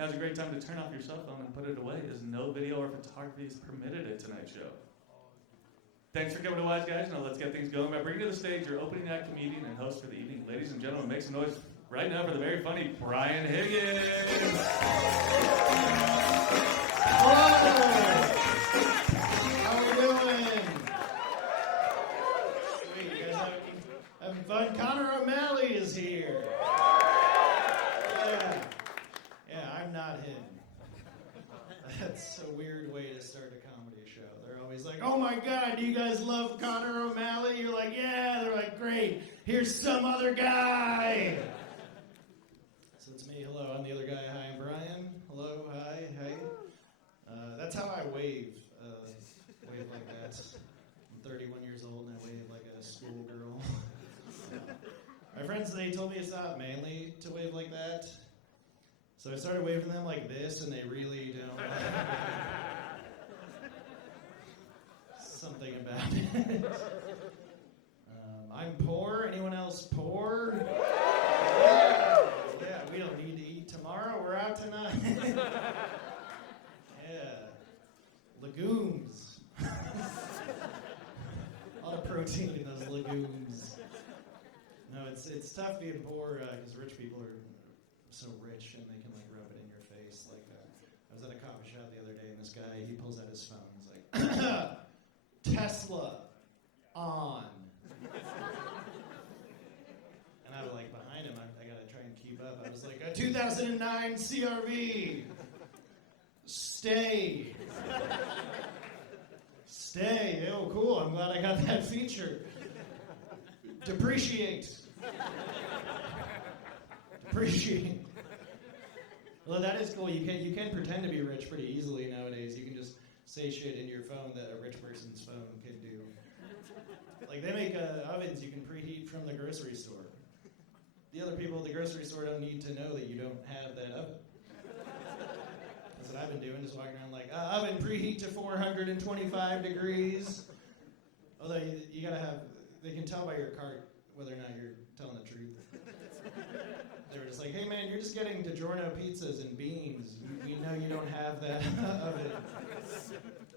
Now's a great time to turn off your cell phone and put it away, as no video or photography is permitted at tonight's show. Thanks for coming to Wiseguys. Now let's get things going by bringing to the stage your opening act comedian and host for the evening. Ladies and gentlemen, make some noise right now for the very funny Brian Higgins. Hello! How are we doing? Sweet, you guys having fun? Connor O'Malley is here. Yeah, I'm not him. That's a weird way to start a comedy show. They're always like, oh my God, do you guys love Connor O'Malley? You're like, yeah. They're like, great. Here's some other guy. So it's me. Hello, I'm the other guy. Hi, I'm Brian. Hello, hi, hey. That's how I wave. Wave like that. I'm 31 years old and I wave like a schoolgirl. My friends, they told me it's not manly to wave like that. So I started waving them like this, and they really don't. Something about it. I'm poor. Anyone else poor? Yeah, we don't need to eat tomorrow. We're out tonight. Yeah. Legumes. A lot of protein in those legumes. No, it's tough being poor because rich people are so rich and they can like rub it in your face. Like I was at a coffee shop the other day and this guy, he pulls out his phone. He's like, Tesla on. And I was like behind him. I gotta try and keep up. I was like, a 2009 CRV. Stay. Stay. Oh, cool. I'm glad I got that feature. Depreciate. Depreciate. Well, that is cool. You can pretend to be rich pretty easily nowadays. You can just say shit in your phone that a rich person's phone can do. Like they make ovens you can preheat from the grocery store. The other people at the grocery store don't need to know that you don't have that oven. That's what I've been doing, just walking around like, oven preheat to 425 degrees. Although you gotta have, they can tell by your cart whether or not you're telling the truth. They were just like, hey man, you're just getting DiGiorno pizzas and beans. We know you don't have that oven. I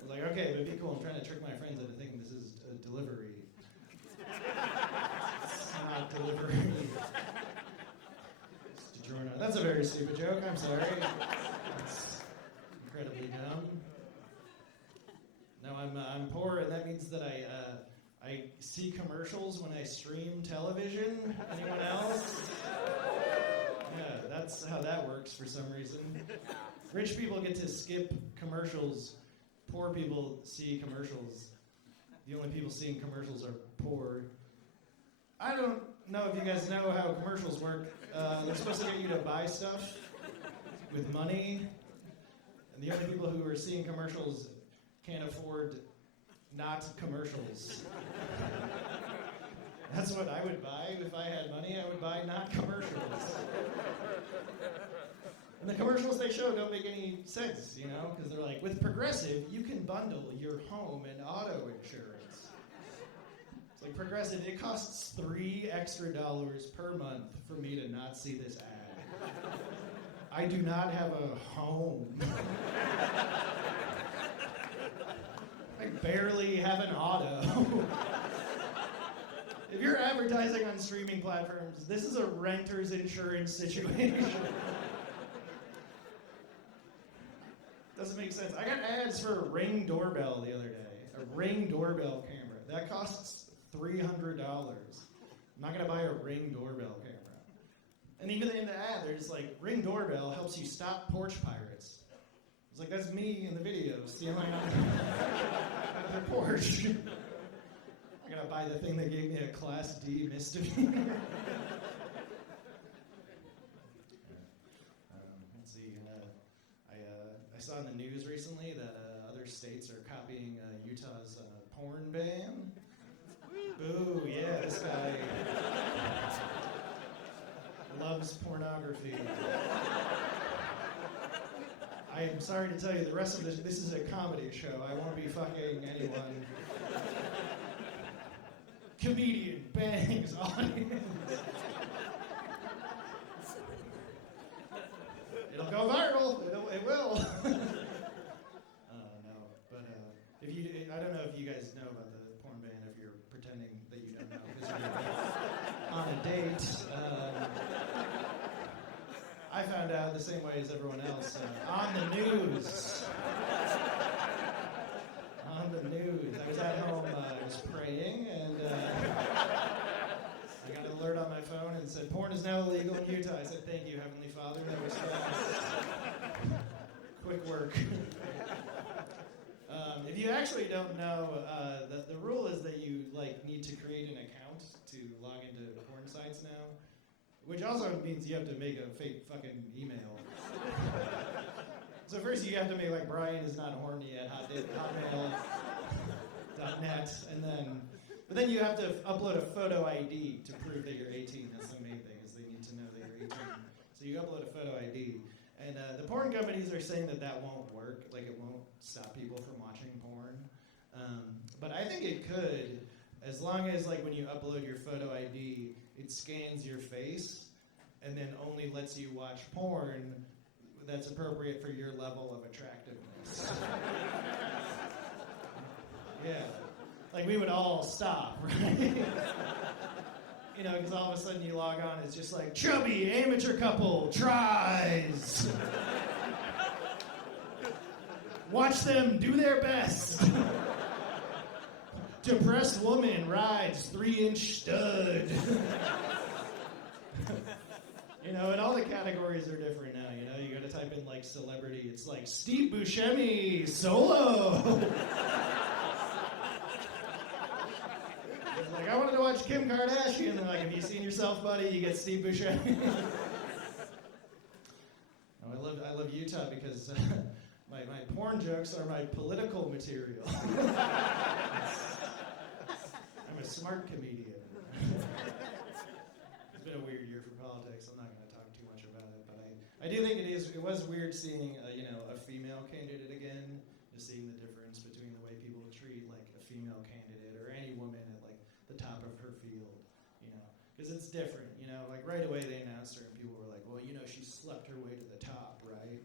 was like, okay, but be cool. I'm trying to trick my friends into thinking this is a delivery. It's not delivery. It's DiGiorno. That's a very stupid joke. I'm sorry. It's incredibly dumb. No, I'm poor, and that means that I see commercials when I stream television. Anyone else? Yeah, that's how that works for some reason. Rich people get to skip commercials. Poor people see commercials. The only people seeing commercials are poor. I don't know if you guys know how commercials work. They're supposed to get you to buy stuff with money. And the only people who are seeing commercials can't afford not commercials. That's what I would buy if I had money. I would buy not commercials. And the commercials they show don't make any sense, you know? Because they're like, with Progressive, you can bundle your home and auto insurance. It's like, Progressive, it costs $3 extra per month for me to not see this ad. I do not have a home. I barely have an auto. If you're advertising on streaming platforms, this is a renter's insurance situation. Doesn't make sense. I got ads for a Ring doorbell the other day. A Ring doorbell camera. That costs $300. I'm not going to buy a Ring doorbell camera. And even in the ad, there's like, Ring doorbell helps you stop porch pirates. It's like, that's me in the video, stealing on the porch. I'm going to buy the thing that gave me a Class D misdemeanor. Let's see. I saw in the news recently that other states are copying Utah's porn ban. Boo, yeah, this guy loves pornography. I am sorry to tell you, the rest of this is a comedy show. I won't be fucking anyone. Comedian bangs audience. It'll go viral. will. It will. No, but if you, I don't know if you guys know about the porn ban. If you're pretending that you don't know because you're on a date. I found out the same way as everyone else on the news. On the news. I was at home, I was praying, and I got an alert on my phone and said, porn is now illegal in Utah. I said, thank you, Heavenly Father. That was fast. Quick work. If you actually don't know, the rule is that you need to create an account to log into porn sites now. Which also means you have to make a fake fucking email. So first you have to make Brian is not horny at hotmail.net, but then you have to upload a photo ID to prove that you're 18. That's the main thing, is they need to know that you're 18. So you upload a photo ID, and the porn companies are saying that won't work, it won't stop people from watching porn. But I think it could, as long as when you upload your photo ID, it scans your face and then only lets you watch porn that's appropriate for your level of attractiveness. Yeah. We would all stop, right? Because all of a sudden you log on, it's just chubby amateur couple tries. Watch them do their best. Depressed woman rides 3-inch stud. And all the categories are different now. You gotta type in celebrity. It's Steve Buscemi solo. It's I wanted to watch Kim Kardashian. And have you seen yourself, buddy? You get Steve Buscemi. I love Utah because my porn jokes are my political material. I'm a smart comedian. It's been a weird year for politics. I'm not going to talk too much about it, but I do think it was weird seeing a female candidate again, just seeing the difference between the way people treat a female candidate or any woman at the top of her field, because it's different, right away they announced her and people were like, well, she slept her way to the top, right?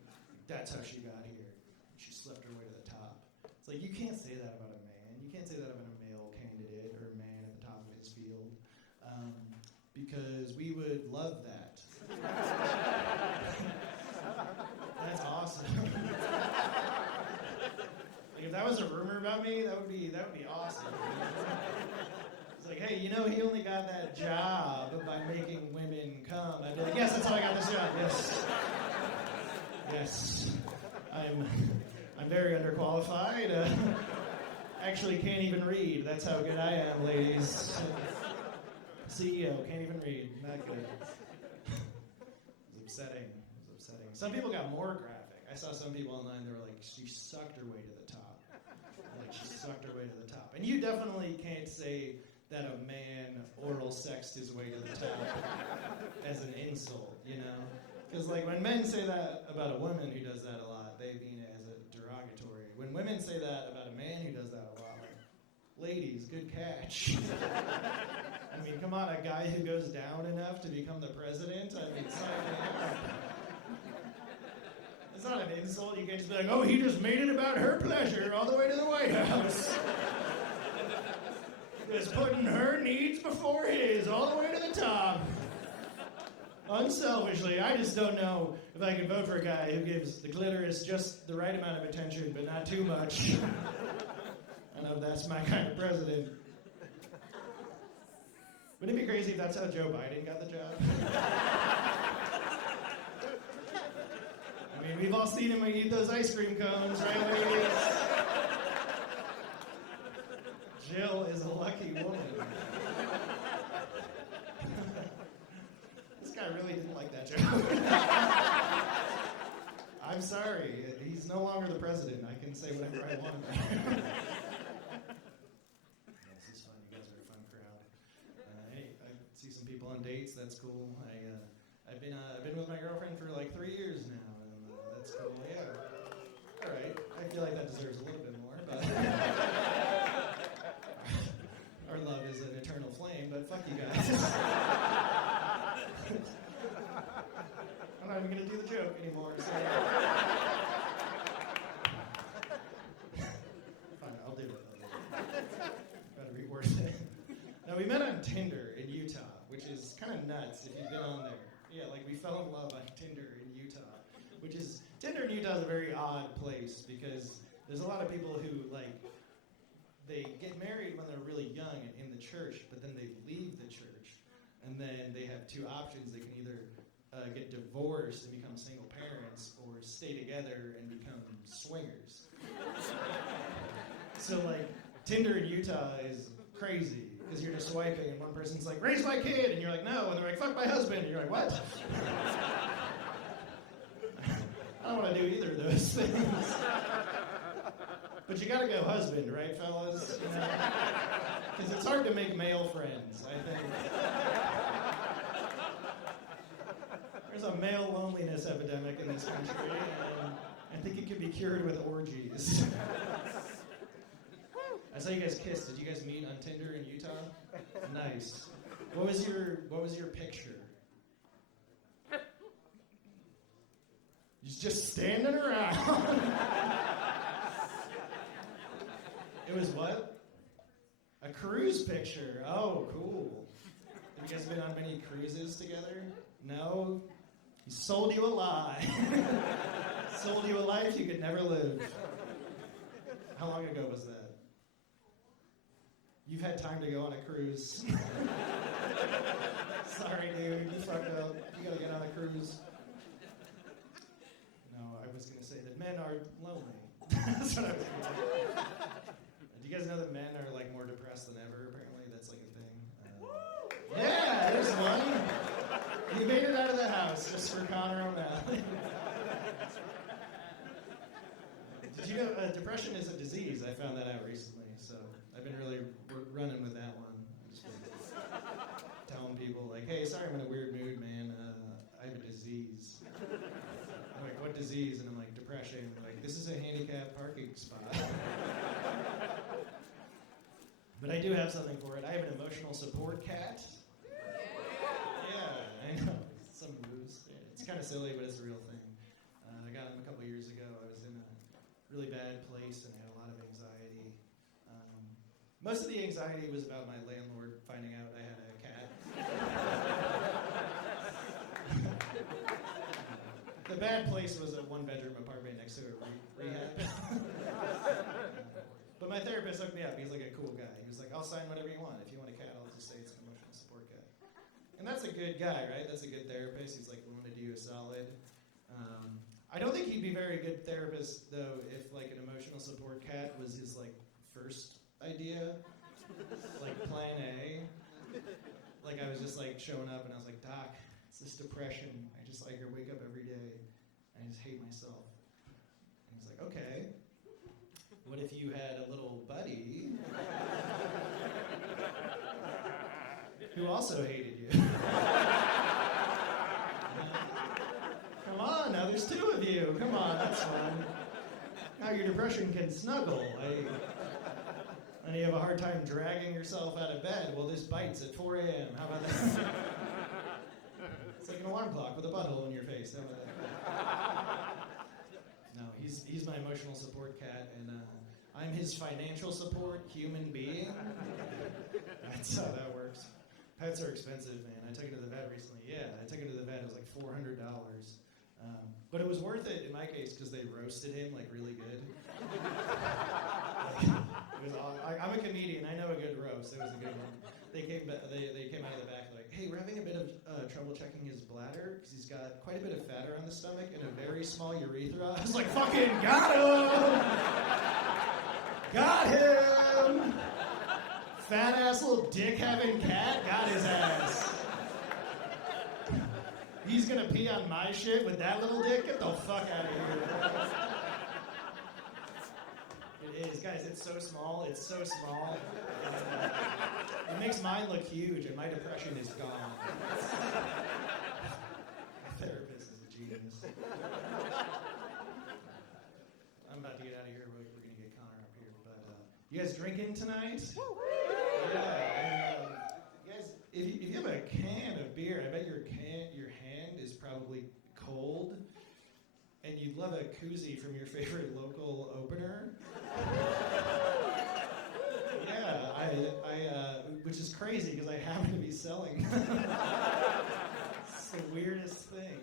That's how she got here. She slept her way to the top. It's you can't say that about a man. You can't say that about a male candidate or a man at the top of his field, because we would love that. That's awesome. If that was a rumor about me, that would be awesome. It's hey, he only got that job by making women come. I'd be yes, that's how I got this job. Yes. Yes. I'm very underqualified. Actually can't even read. That's how good I am, ladies. CEO, can't even read. Not good. It was upsetting. Some people got more graphic. I saw some people online, they were she sucked her way to the top. She sucked her way to the top. And you definitely can't say that a man oral sexed his way to the top as an insult, Because when men say that about a woman who does that a lot, they mean it as a derogatory. When women say that about a man who does that a lot, ladies, good catch. Come on, a guy who goes down enough to become the president? It's not an insult. You can't just be oh, he just made it about her pleasure all the way to the White House. Just putting her needs before his all the way to the top. Unselfishly, I just don't know if I can vote for a guy who gives the clitoris just the right amount of attention, but not too much. I know that's my kind of president. Wouldn't it be crazy if that's how Joe Biden got the job? We've all seen him when he eat those ice cream cones, right, ladies? Jill is a lucky woman. This guy really didn't like that joke. I'm sorry. He's no longer the president. I can say whatever I want. This is fun. You guys are a fun crowd. Hey, I see some people on dates. That's cool. I've been with my girlfriend for 3 years now. That's cool, yeah. All right. I feel like that deserves a little bit more, but our love is an eternal flame, but fuck you guys. I'm not even going to do the joke anymore, so on Tinder in Utah, which is kind of nuts if you've been on there. Yeah, like we fell in love on Tinder in Utah, which is, Tinder in Utah is a very odd place because there's a lot of people who, like, they get married when they're really young and in the church, but then they leave the church. And then they have two options. They can either get divorced and become single parents or stay together and become swingers. So, like, Tinder in Utah is crazy because you're just swiping and one person's like, raise my kid, and you're like, no, and they're like, fuck my husband, and you're like, what? I don't want to do either of those things. But you gotta go husband, right, fellas? You know? Because it's hard to make male friends, I think. There's a male loneliness epidemic in this country, and I think it can be cured with orgies. I saw you guys kiss. Did you guys meet on Tinder in Utah? Nice. What was your picture? He's just standing around. It was what? A cruise picture. Oh, cool. Have you guys been on many cruises together? No? He sold you a lie. Sold you a life you could never live. How long ago was that? You've had time to go on a cruise. Sorry, dude. You fucked up. You gotta get on a cruise. No, I was gonna say that men are lonely. That's what I was gonna say. Do you guys know that men are, like, more depressed than ever? Apparently, that's like a thing. Yeah, there's one. You made it out of the house just for Connor O'Malley. Did you know depression is a disease? I found that out recently, so I've been really running with that one. I'm just telling people, like, hey, sorry I'm in a weird mood, man. I have a disease. I'm like, what disease? And I'm like, depression. I'm like, this is a handicapped parking spot. But I do have something for it. I have an emotional support cat. Yeah, I know. Some moves. It's kind of silly, but it's a real thing. I got him a couple years ago. I was in a really bad place and had a lot of anxiety. Most of the anxiety was about my landlord finding out I had a cat. The bad place was a one-bedroom apartment next to a rehab. But my therapist hooked me up. He's like a cool guy. He was like, I'll sign whatever you want. If you want a cat, I'll just say it's an emotional support cat. And that's a good guy, right? That's a good therapist. He's like willing to do you a solid. I don't think he'd be a very good therapist, though, if, like, an emotional support cat was his, like, first idea. Like, plan A. Like, I was just, like, showing up, and I was like, Doc, it's this depression. I just, like, wake up every day, and I just hate myself. And he's like, okay. What if you had a little buddy who also hated you? Come on, now there's two of you. Come on, that's fun. Now your depression can snuggle. And you have a hard time dragging yourself out of bed. Well, this bites at 4 a.m. How about that? It's like an alarm clock with a butthole in your face. How about that? No, he's my emotional support cat, and I'm his financial support human being. That's how that works. Pets are expensive, man. I took it to the vet recently. Yeah, I took it to the vet. It was like $400. But it was worth it in my case because they roasted him like really good. I'm a comedian. I know a good roast. It was a good one. They came out of the back like, hey, we're having a bit of trouble checking his bladder because he's got quite a bit of fat around the stomach and a very small urethra. I was like, fucking got him! Got him! Fat ass little dick having cat, got his ass. He's gonna pee on my shit with that little dick? Get the fuck out of here. It is, guys, it's so small. It's so small. It makes mine look huge, and my depression is gone. My therapist is a genius. I'm about to get out of here. We're going to get Connor up here. But you guys drinking tonight? Yeah. You guys, if you have a can of beer, I bet your hand is probably cold. And you'd love a koozie from your favorite local opener. Yeah, which is crazy because I happen to be selling. It's the weirdest thing.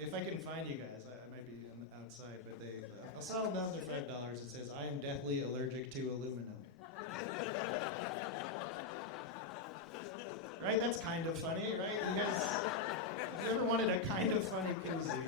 If I can find you guys, I might be outside, but I'll sell them down for $5. It says, "I am deathly allergic to aluminum." Right? That's kind of funny, right? You guys, have you ever wanted a kind of funny koozie?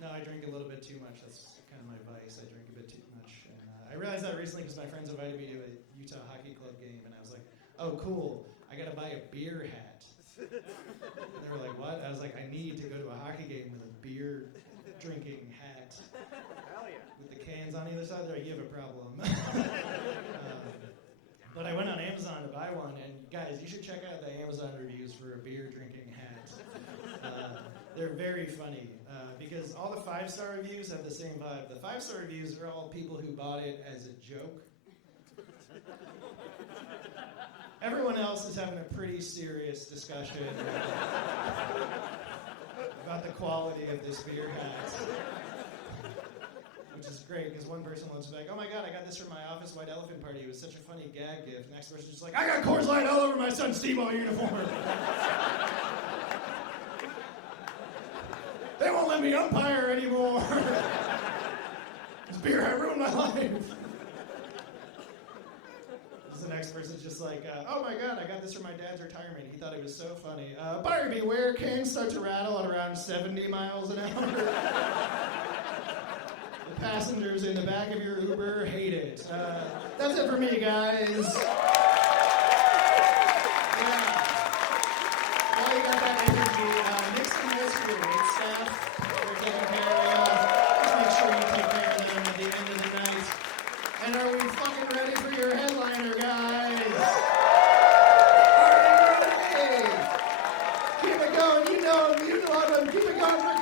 No, I drink a little bit too much. That's kind of my vice. I drink a bit too much. And I realized that recently because my friends invited me to a Utah hockey club game, and I was like, "Oh, cool. I got to buy a beer hat." And they were like, "What?" I was like, "I need to go to a hockey game with a beer drinking hat." Hell yeah. With the cans on either side. They're like, "You have a problem." But I went on Amazon to buy one, and guys, you should check out the Amazon reviews for a beer drinking hat. They're very funny because all the 5-star reviews have the same vibe. The 5-star reviews are all people who bought it as a joke. Everyone else is having a pretty serious discussion about the quality of this beer hat. Which is great, because one person was like, "Oh my god, I got this from my office white elephant party. It was such a funny gag gift." Next person's just like, "I got Coors Light all over my son's Steve-O uniform." "They won't let me umpire anymore." "This beer hat ruined my life." The next person's just like, "Oh my god, I got this from my dad's retirement. He thought it was so funny. Buyer beware, cans start to rattle at around 70 miles an hour. The passengers in the back of your Uber hate it." That's it for me, guys. Yeah. Well, you got that energy. Nixon is your wait staff. They're taking care of you. Just make sure you take care of them at the end of the night. And are we fucking ready for your headliner, guys?